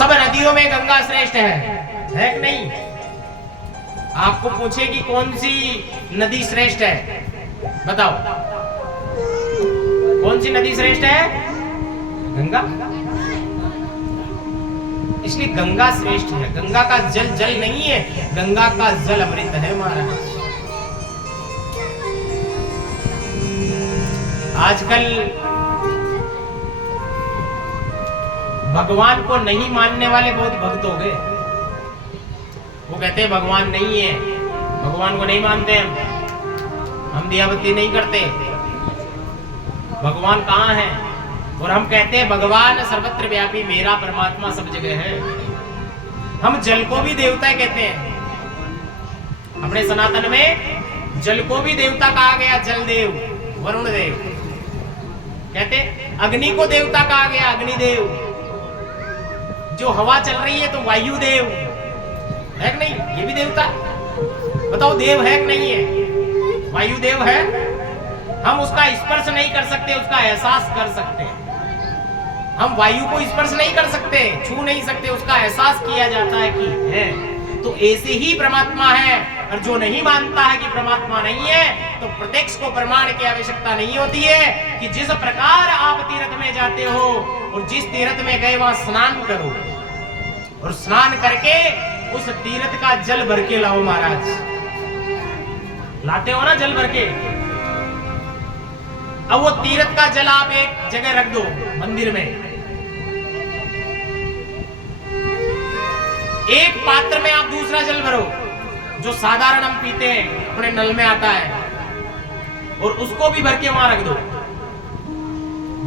सब नदियों में गंगा श्रेष्ठ है कि नहीं? आपको पूछे कि कौन सी नदी श्रेष्ठ है, बताओ कौन सी नदी श्रेष्ठ है? गंगा। इसलिए गंगा श्रेष्ठ है। गंगा का जल जल नहीं है, गंगा का जल अमृत है महाराज। आजकल भगवान को नहीं मानने वाले बहुत भक्त हो गए। वो कहते हैं भगवान नहीं है, भगवान को नहीं मानते हम दिया बत्ती नहीं करते, भगवान कहाँ है? और हम कहते हैं भगवान सर्वत्र व्यापी, मेरा परमात्मा सब जगह है। हम जल को भी देवता कहते हैं। अपने सनातन में जल को भी देवता कहा गया, जल देव, वरुण देव कहते। अग्नि को देवता कहा गया, अग्निदेव। जो हवा चल रही है तो वायु देव है कि नहीं? ये भी देवता। बताओ देव है कि नहीं है? वायु देव है। हम उसका स्पर्श नहीं कर सकते, उसका एहसास कर सकते हैं। हम वायु को स्पर्श नहीं कर सकते, छू नहीं सकते, उसका एहसास किया जाता है कि है। तो ऐसे ही परमात्मा है। और जो नहीं मानता है कि परमात्मा नहीं है, तो प्रत्यक्ष को प्रमाण की आवश्यकता नहीं होती है कि जिस प्रकार आप तीर्थ में जाते हो और जिस तीर्थ में गए वहां स्नान करो, और स्नान करके उस तीर्थ का जल भर के लाओ महाराज। लाते हो ना जल भर के? अब वो तीर्थ का जल आप एक जगह रख दो मंदिर में, एक पात्र में आप दूसरा जल भरो जो साधारण हम पीते हैं, अपने नल में आता है, और उसको भी भर के वहां रख दो।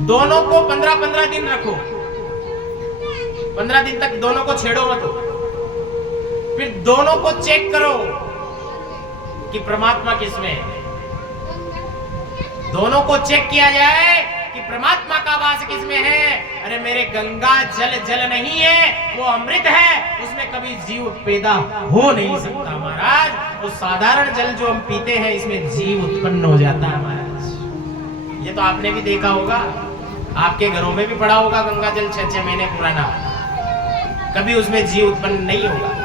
दोनों को 15-15 दिन रखो, 15 दिन तक दोनों को छेड़ो मत। फिर दोनों को चेक करो कि परमात्मा किसमें है। दोनों को चेक किया जाए कि परमात्मा का वास किसमें है। अरे मेरे गंगा जल जल नहीं है, वो अमृत है, उसमें कभी जीव पैदा हो नहीं सकता महाराज। वो साधारण जल जो हम पीते हैं इसमें जीव उत्पन्न हो जाता है महाराज। ये तो आपने भी देखा होगा, आपके घरों में भी पड़ा होगा गंगा जल 6-6 महीने पुराना, कभी उसमें जीव उत्पन्न नहीं होगा।